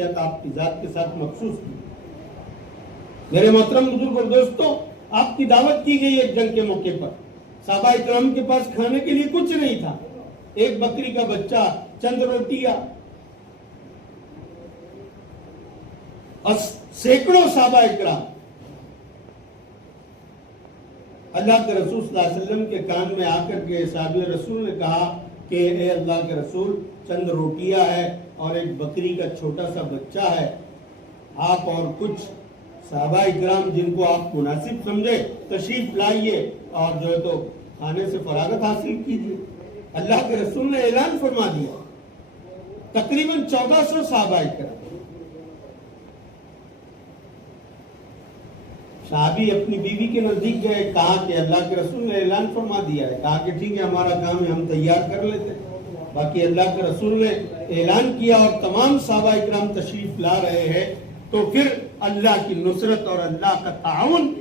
واقعات آپ کی ذات کے ساتھ مخصوص تھی۔ میرے محترم بزرگ اور دوستوں، آپ کی دعوت کی گئی ایک جنگ کے موقع پر، صحابہ اکرام کے پاس کھانے کے لیے کچھ نہیں تھا، ایک بکری کا بچہ، چند روٹیاں، اور سینکڑوں صحابہ اکرام۔ اللہ کے رسول صلی اللہ علیہ وسلم کے کان میں آ کر کے صحابی رسول نے کہا کہ اے اللہ کے رسول، چند روٹیاں ہے اور ایک بکری کا چھوٹا سا بچہ ہے، آپ اور کچھ صحابہ اکرام جن کو آپ مناسب سمجھے تشریف لائیے اور جو ہے تو کھانے سے فراغت حاصل کیجیے۔ اللہ کے رسول نے اعلان فرما دیا، تقریباً 1400 صحابہ اکرام۔ صحابی اپنی بیوی کے نزدیک گئے، کہا کہ اللہ کے رسول نے اعلان فرما دیا ہے، کہا کہ ٹھیک ہے ہمارا کام ہے، ہم تیار کر لیتے۔ باقی اللہ کے رسول نے اعلان کیا اور تمام صحابہ اکرام تشریف لا رہے ہیں، تو پھر اللہ کی نصرت اور اللہ کا تعاون،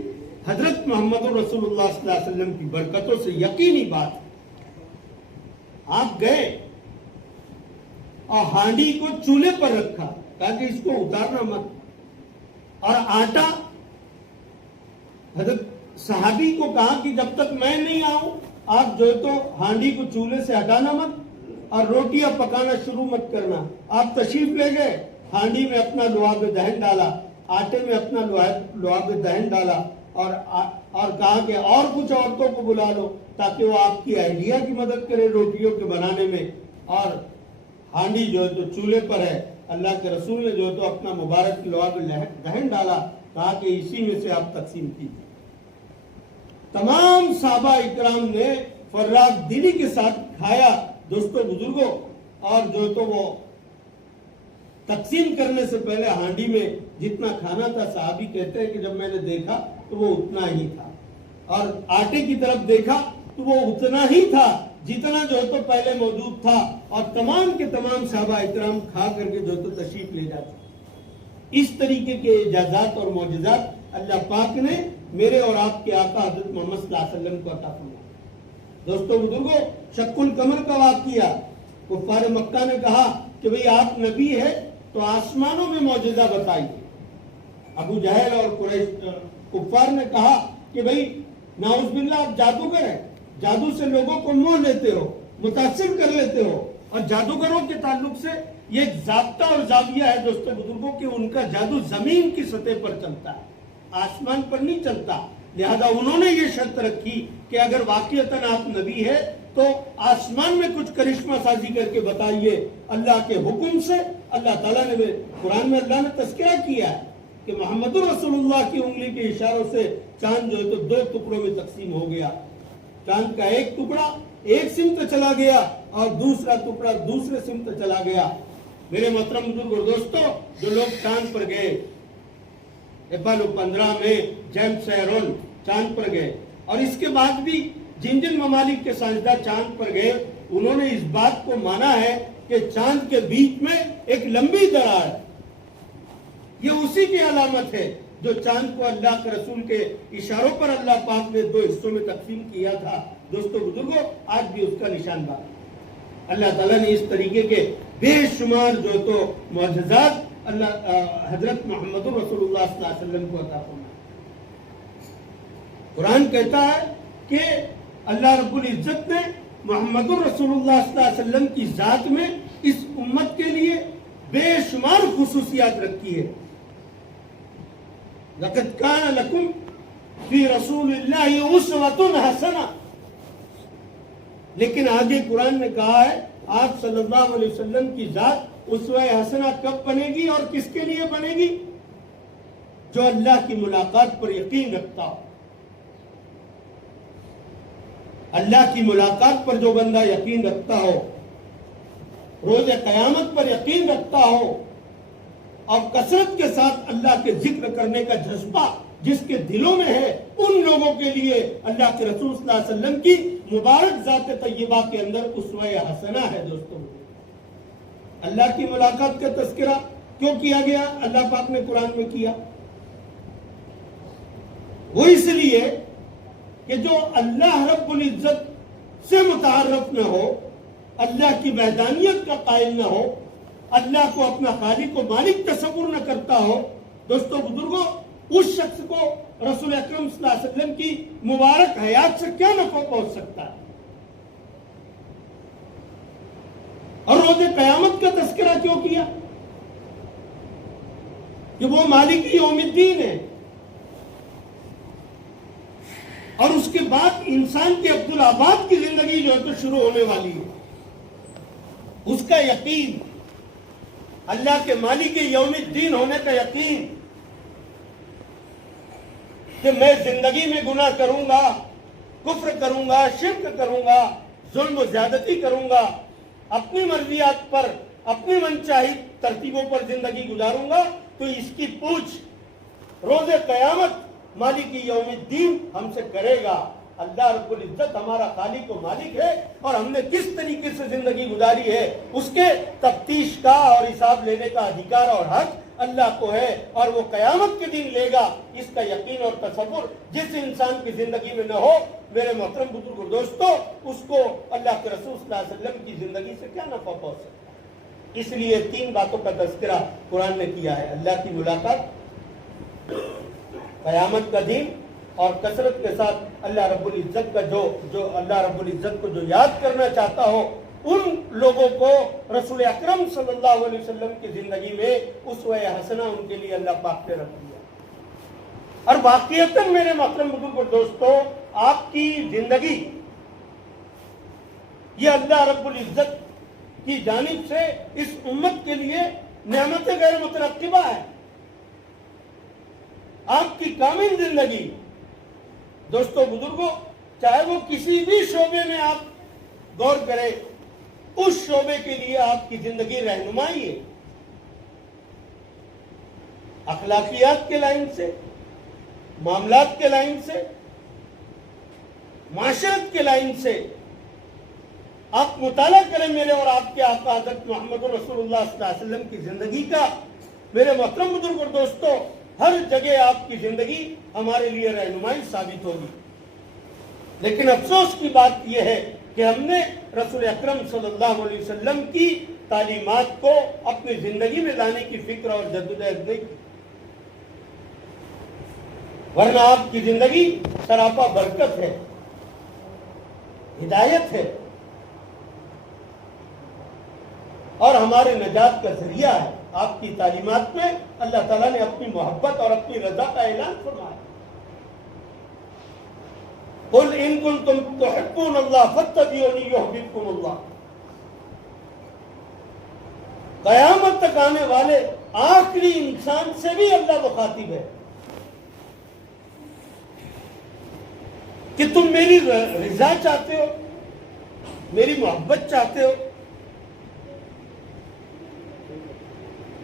حضرت محمد رسول اللہ صلی اللہ علیہ وسلم کی برکتوں سے یقینی بات ہے۔ آپ گئے اور ہانڈی کو چولہے پر رکھا تاکہ اس کو اتارنا مت، اور آٹا حضرت صحابی کو کہا کہ جب تک میں نہیں آؤں آپ جو ہے تو ہانڈی کو چولہے سے ہٹانا مت اور روٹیاں پکانا شروع مت کرنا۔ آپ تشریف لے گئے، ہانڈی میں اپنا لعاب دہن ڈالا، آٹے میں اپنا لعاب دہن ڈالا، اور کہا کہ اور کچھ عورتوں کو بلا لو تاکہ وہ آپ کی آئیڈیا کی مدد کرے روٹیوں کے بنانے میں، اور ہانڈی جو ہے تو چولہے پر ہے۔ اللہ کے رسول نے جو ہے تو اپنا مبارک لعاب دہن ڈالا، کہا کہ اسی میں سے آپ تقسیم کیجیے۔ تمام صحابہ اکرام نے فراغ دلی کے ساتھ کھایا دوستوں بزرگوں، اور جو تو وہ تقسیم کرنے سے پہلے ہانڈی میں جتنا کھانا تھا، صحابی کہتے ہیں کہ جب میں نے دیکھا تو وہ اتنا ہی تھا، اور آٹے کی طرف دیکھا تو وہ اتنا ہی تھا جتنا جو تو پہلے موجود تھا، اور تمام کے تمام صحابہ اکرام کھا کر کے جو تو تشریف لے جاتے۔ اس طریقے کے اعجازات اور معجزات اللہ پاک نے میرے اور آپ کے آقا حضرت محمد صلی اللہ علیہ وسلم کو عطا فرمایا۔ دوستو بزرگوں، شق القمر کا واقعہ، کفار مکہ نے کہا کہ بھئی آپ نبی ہے تو آسمانوں میں معجزہ بتائیے۔ ابو جہل اور قریش کفار نے کہا کہ بھئی نعوذ باللہ آپ جادوگر ہیں، جادو سے لوگوں کو موہ لیتے ہو، متاثر کر لیتے ہو، اور جادوگروں کے تعلق سے یہ ایک ضابطہ اور زاویہ ہے دوستو بزرگوں کہ ان کا جادو زمین کی سطح پر چلتا ہے، آسمان پر نہیں چلتا۔ لہذا انہوں نے یہ شرط رکھی کہ اگر واقعتاً آپ نبی ہے تو آسمان میں کچھ کرشمہ سازی کر کے بتائیے اللہ کے حکم سے۔ اللہ تعالیٰ نے قرآن میں اللہ نے تذکرہ کیا ہے کہ محمد رسول اللہ کی انگلی کے اشاروں سے چاند جو ہے تو 2 ٹکڑوں میں تقسیم ہو گیا۔ چاند کا ایک ٹکڑا ایک سمت چلا گیا اور دوسرا ٹکڑا دوسرے سمت چلا گیا۔ میرے محترم بزرگ اور دوستو، جو لوگ چاند پر گئے، اپولو 15 میں جیمس ایرون چاند پر گئے، اور اس کے بعد بھی جن جن ممالک کے سائنسداں چاند پر گئے انہوں نے اس بات کو مانا ہے کہ چاند کے بیچ میں ایک لمبی دراڑ ہے، یہ اسی کی علامت ہے جو چاند کو اللہ کے رسول کے اشاروں پر اللہ پاک نے 2 حصوں میں تقسیم کیا تھا۔ دوستو بزرگوں، آج بھی اس کا نشان باقی۔ اللہ تعالیٰ نے اس طریقے کے بے شمار جو تو معجزات اللہ حضرت محمد رسول اللہ صلی اللہ علیہ وسلم کو عطا فرمایا۔ قرآن کہتا ہے کہ اللہ رب العزت نے محمد رسول اللہ صلی اللہ علیہ وسلم کی ذات میں اس امت کے لیے بے شمار خصوصیات رکھی ہے۔ لَقَدْ كَانَ لَكُمْ فِي رَسُولِ اللَّهِ أُسْوَةٌ حَسَنَةٌ، لیکن آگے قرآن نے کہا ہے آپ صلی اللہ علیہ وسلم کی ذات اسوہ حسنہ کب بنے گی اور کس کے لیے بنے گی؟ جو اللہ کی ملاقات پر یقین رکھتا ہو۔ اللہ کی ملاقات پر جو بندہ یقین رکھتا ہو، روز قیامت پر یقین رکھتا ہو، اور کثرت کے ساتھ اللہ کے ذکر کرنے کا جذبہ جس کے دلوں میں ہے، ان لوگوں کے لیے اللہ کے رسول صلی اللہ علیہ وسلم کی مبارک ذات طیبہ کے اندر اسوہ حسنہ ہے۔ دوستوں، اللہ کی ملاقات کا تذکرہ کیوں کیا گیا؟ اللہ پاک نے قرآن میں کیا، وہ اس لیے کہ جو اللہ رب العزت سے متعارف نہ ہو، اللہ کی وحدانیت کا قائل نہ ہو، اللہ کو اپنا خالق و مالک تصور نہ کرتا ہو، دوستو بزرگوں، اس شخص کو رسول اکرم صلی اللہ علیہ وسلم کی مبارک حیات سے کیا نفع پہنچ سکتا ہے؟ اور روز قیامت کا تذکرہ کیوں کیا؟ کہ وہ مالک یوم الدین ہے، اور اس کے بعد انسان کے عبدالآباد کی زندگی جو ہے تو شروع ہونے والی ہے۔ اس کا یقین، اللہ کے مالک یوم الدین ہونے کا یقین کہ میں زندگی میں گناہ کروں گا، کفر کروں گا، شرک کروں گا، ظلم و زیادتی کروں گا، اپنی مرضیات پر، اپنی منچاہی ترتیبوں پر زندگی گزاروں گا، تو اس کی پوچھ روز قیامت مالک یوم الدین ہم سے کرے گا۔ اللہ رب العزت ہمارا خالق و مالک ہے، اور ہم نے کس طریقے سے زندگی گزاری ہے اس کے تفتیش کا اور حساب لینے کا ادھیکار اور حق اللہ کو ہے، اور وہ قیامت کے دن لے گا۔ اس کا یقین اور تصور جس انسان کی زندگی میں نہ ہو، میرے محترم بزرگ اور دوستو، اس کو اللہ کے رسول صلی اللہ علیہ وسلم کی زندگی سے کیا نفع پہنچ سکتا ہے؟ اس لیے 3 باتوں کا تذکرہ قرآن نے کیا ہے: اللہ کی ملاقات، قیامت کا دن، اور کثرت کے ساتھ اللہ رب العزت کا جو اللہ رب العزت کو جو یاد کرنا چاہتا ہو، ان لوگوں کو رسول اکرم صلی اللہ علیہ وسلم کی زندگی میں اسوہ حسنہ ان کے لیے اللہ پاک نے رکھ دیا۔ اور واقعتاً میرے محترم بزرگ اور دوستو، آپ کی زندگی یہ اللہ رب العزت کی جانب سے اس امت کے لیے نعمت غیر مترقبہ ہے۔ آپ کی کامل زندگی، دوستو بزرگوں، چاہے وہ کسی بھی شعبے میں آپ غور کریں، اس شعبے کے لیے آپ کی زندگی رہنمائی ہے۔ اخلاقیات کے لائن سے، معاملات کے لائن سے، معاشرت کے لائن سے آپ مطالعہ کریں میرے اور آپ کے آقا حضرت محمد رسول اللہ صلی اللہ علیہ وسلم کی زندگی کا، میرے محترم بزرگ اور دوستو، ہر جگہ آپ کی زندگی ہمارے لیے رہنمائی ثابت ہوگی۔ لیکن افسوس کی بات یہ ہے کہ ہم نے رسول اکرم صلی اللہ علیہ وسلم کی تعلیمات کو اپنی زندگی میں لانے کی فکر اور جدوجہد نہیں کی، ورنہ آپ کی زندگی سراپا برکت ہے، ہدایت ہے، اور ہمارے نجات کا ذریعہ ہے۔ آپ کی تعلیمات میں اللہ تعالیٰ نے اپنی محبت اور اپنی رضا کا اعلان فرمایا۔ قُلْ إِن كُنتُمْ تُحِبُّونَ اللَّهَ فَاتَّبِعُونِي يُحْبِبْكُمُ اللَّهُ۔ قیامت تک آنے والے آخری انسان سے بھی اللہ مخاطب ہے کہ تم میری رضا چاہتے ہو، میری محبت چاہتے ہو،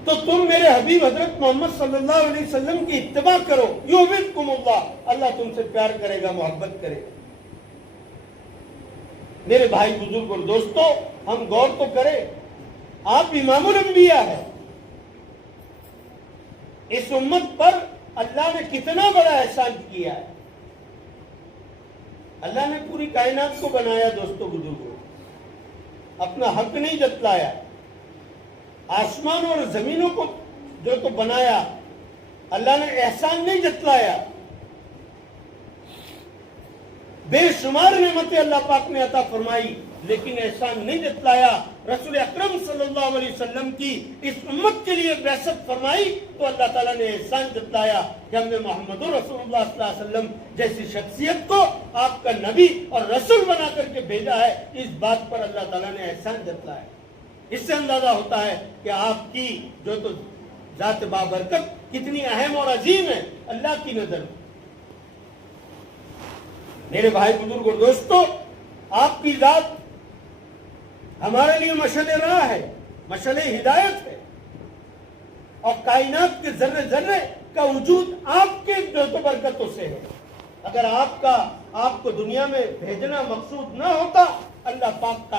تو تم میرے حبیب حضرت محمد صلی اللہ علیہ وسلم کی اتباع کرو، یحببکم اللہ، اللہ تم سے پیار کرے گا، محبت کرے گا۔ میرے بھائی بزرگ اور دوستو، ہم غور تو کریں، آپ امام الانبیاء ہیں، اس امت پر اللہ نے کتنا بڑا احسان کیا ہے۔ اللہ نے پوری کائنات کو بنایا دوستو بزرگوں، اپنا حق نہیں جتلایا، آسمان اور زمینوں کو جو تو بنایا، اللہ نے احسان نہیں جتلایا، بے شمار نعمتیں اللہ پاک نے عطا فرمائی، لیکن احسان نہیں جتلایا۔ رسول اکرم صلی اللہ علیہ وسلم کی اس امت کے لیے بعثت فرمائی تو اللہ تعالیٰ نے احسان جتلایا کہ ہم نے محمد رسول اللہ صلی اللہ علیہ وسلم جیسی شخصیت کو آپ کا نبی اور رسول بنا کر کے بھیجا ہے، اس بات پر اللہ تعالیٰ نے احسان جتلایا۔ اس سے اندازہ ہوتا ہے کہ آپ کی جو تو ذات بابرکت کتنی اہم اور عظیم ہے اللہ کی نظر میں۔ میرے بھائی بزرگ اور دوستو، آپ کی ذات ہمارے لیے مشعل راہ ہے، مشعل ہدایت ہے، اور کائنات کے ذرے ذرے کا وجود آپ کے جو تو برکتوں سے ہے۔ اگر آپ کو دنیا میں بھیجنا مقصود نہ ہوتا، اللہ پاک کا